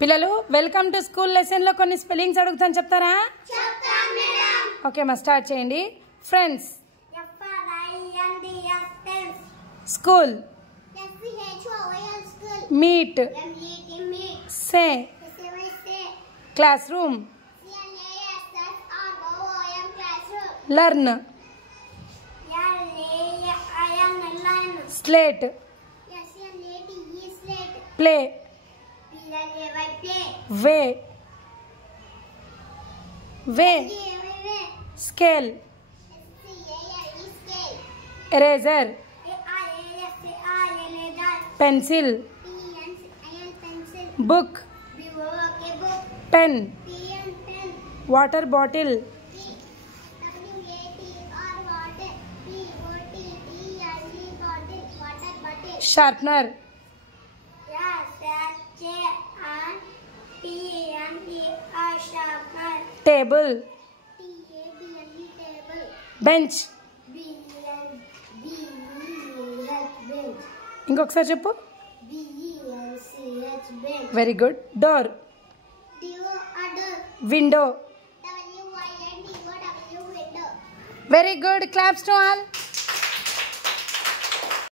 పిల్లలు welcome to school lesson లో కొన్ని స్పెల్లింగ్స్ అడుగుతాను చెప్తారా? చెప్తాను మేడం. ఓకే మా స్టార్ట్ చేయండి. Friends, school, meet, say, class room, learn, slate, play, way, way, scale, eraser, pencil, book, pen, water bottle, sharpener, table, bench. ఇంకొకసారి చెప్పు. Very good. Door, window. Very good. Claps to all.